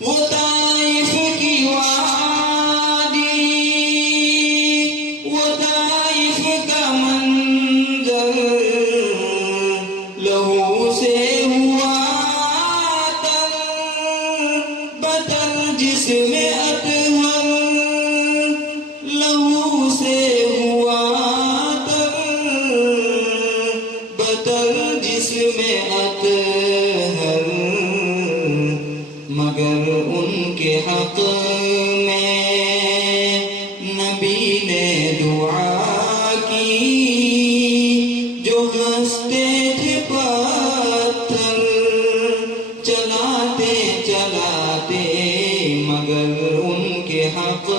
وہ طائف کی وادی، وہ طائف کا منظر، لہو سے ہوا تر بتر جسم اطہر، لہو سے ہوا تر بتر جسم اطہر، مگر ان کے حق میں نبی نے دعا کی، جو ہنستے تھے پتھر چلاتے چلاتے، مگر ان کے حق